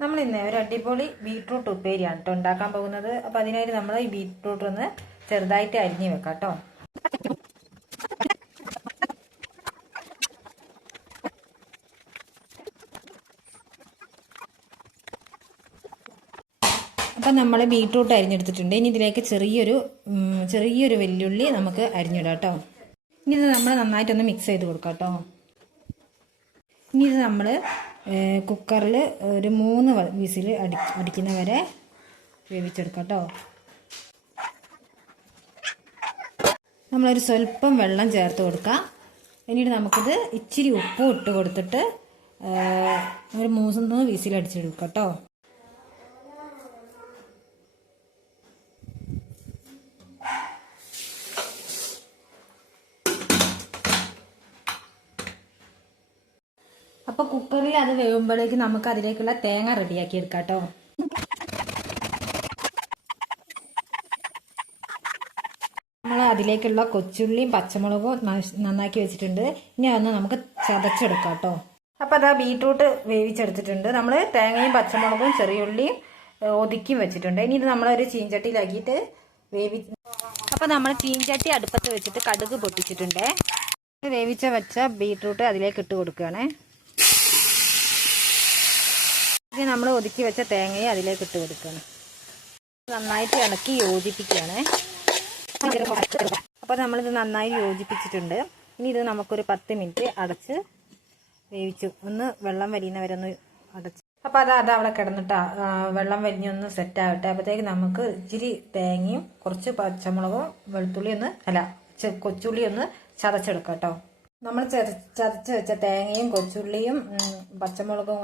നമ്മൾ ഇന്ന് ഒരു അടിപൊളി ബീട്രൂട്ട് ഉപ്പേരിയാണ് കേട്ടോ ഉണ്ടാക്കാൻ പോകുന്നത്. അപ്പം അതിനായിട്ട് നമ്മൾ ഈ ബീട്രൂട്ട് ഒന്ന് ചെറുതായിട്ട് അരിഞ്ഞു വെക്കാം കേട്ടോ. അപ്പം നമ്മൾ ബീട്രൂട്ട് അരിഞ്ഞെടുത്തിട്ടുണ്ട്. ഇനി ഇതിലേക്ക് ചെറിയൊരു ചെറിയൊരു വെല്ലുള്ളി നമുക്ക് അരിഞ്ഞിടാം കേട്ടോ. ഇനി ഇത് നമ്മൾ നന്നായിട്ടൊന്ന് മിക്സ് ചെയ്ത് കൊടുക്കാം കേട്ടോ. ഇനി ഇത് നമ്മൾ കുക്കറിൽ ഒരു മൂന്ന് വിസിൽ അടി അടിക്കുന്ന വരെ വേവിച്ചെടുക്കാം കേട്ടോ നമ്മളൊരു സ്വല്പം വെള്ളം ചേർത്ത് കൊടുക്കാം. എന്നിട്ട് നമുക്കിത് ഇച്ചിരി ഉപ്പും ഇട്ട് കൊടുത്തിട്ട് ഒരു മൂന്ന് വിസിൽ അടിച്ചെടുക്കാം കേട്ടോ അപ്പോൾ കുക്കറിൽ അത് വേവുമ്പോഴേക്ക് നമുക്ക് അതിലേക്കുള്ള തേങ്ങ റെഡിയാക്കി എടുക്കാം കേട്ടോ നമ്മൾ അതിലേക്കുള്ള കൊച്ചുള്ളിയും പച്ചമുളകും നന്നാക്കി വെച്ചിട്ടുണ്ട്. ഇനി അതൊന്ന് നമുക്ക് ചതച്ചെടുക്കാം കേട്ടോ അപ്പോൾ അതാ ബീട്രൂട്ട് വേവിച്ചെടുത്തിട്ടുണ്ട്. നമ്മൾ തേങ്ങയും പച്ചമുളകും ചെറിയുള്ളിയും ഒതുക്കി വെച്ചിട്ടുണ്ട്. ഇനി ഇത് നമ്മളൊരു ചീഞ്ചട്ടിയിലാക്കിയിട്ട് വേവി അപ്പോൾ നമ്മൾ ചീഞ്ചട്ടി അടുപ്പത്ത് വെച്ചിട്ട് കടുക് പൊട്ടിച്ചിട്ടുണ്ട്. വേവിച്ച വെച്ച ബീട്രൂട്ട് അതിലേക്ക് ഇട്ട് കൊടുക്കുകയാണേ. ഇനി നമ്മൾ ഒതുക്കി വെച്ച തേങ്ങയെ അതിലേക്ക് ഇട്ട് കൊടുക്കണം. നന്നായിട്ട് ഇളക്കി യോജിപ്പിക്കുകയാണ്. അപ്പോൾ നമ്മളിത് നന്നായി യോജിപ്പിച്ചിട്ടുണ്ട്. ഇനി ഇത് നമുക്കൊരു പത്ത് മിനിറ്റ് അടച്ച് വേവിച്ചു. ഒന്ന് വെള്ളം വലിയുന്നവരെ ഒന്ന് അടച്ച്. അപ്പോൾ അത് അത് അവിടെ കിടന്നിട്ടാ. വെള്ളം വലിഞ്ഞൊന്ന് ആവട്ടെ. അപ്പോഴത്തേക്ക് നമുക്ക് ഇച്ചിരി തേങ്ങയും കുറച്ച് പച്ചമുളകും വെളുത്തുള്ളി ഒന്ന് അല്ല കൊച്ചുള്ളി ഒന്ന് ചതച്ചെടുക്കാം കേട്ടോ. നമ്മൾ ചത- ചതച്ച് വെച്ച തേങ്ങയും കൊച്ചുള്ളിയും പച്ചമുളകും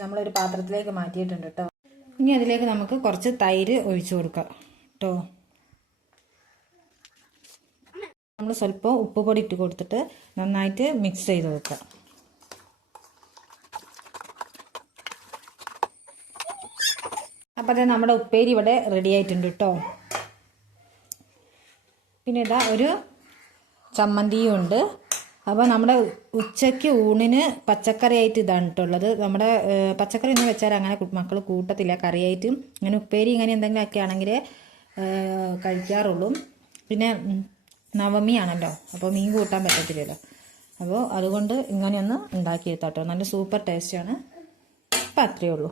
നമ്മളൊരു പാത്രത്തിലേക്ക് മാറ്റിയിട്ടുണ്ട് കേട്ടോ. ഇനി അതിലേക്ക് നമുക്ക് കുറച്ച് തൈര് ഒഴിച്ചു കൊടുക്കാം കേട്ടോ. നമ്മൾ സ്വല്പം ഉപ്പ് പൊടി ഇട്ട് കൊടുത്തിട്ട് നന്നായിട്ട് മിക്സ് ചെയ്ത് വെക്കാം അപ്പോൾ അതെ നമ്മുടെ ഉപ്പേരി ഇവിടെ റെഡി ആയിട്ടുണ്ട് കേട്ടോ. പിന്നെ ഇതാ ഒരു ചമ്മന്തിയും ഉണ്ട്. അപ്പോൾ നമ്മുടെ ഉച്ചയ്ക്ക് ഊണിന് പച്ചക്കറി ആയിട്ട് ഇതാണ് കേട്ടുള്ളത് നമ്മുടെ പച്ചക്കറി എന്ന് വെച്ചാൽ അങ്ങനെ മക്കൾ കൂട്ടത്തില്ല. കറിയായിട്ട് ഇങ്ങനെ ഉപ്പേരി ഇങ്ങനെ എന്തെങ്കിലും ഒക്കെ ആണെങ്കിൽ കഴിക്കാറുള്ളൂ. പിന്നെ നവമി നവമിയാണല്ലോ അപ്പോൾ മീൻ കൂട്ടാൻ പറ്റത്തില്ലല്ലോ. അപ്പോൾ അതുകൊണ്ട് ഇങ്ങനെയൊന്ന് ഉണ്ടാക്കിയെടുത്താട്ടോ. നല്ല സൂപ്പർ ടേസ്റ്റാണ് അപ്പോൾ അത്രയേ ഉള്ളൂ.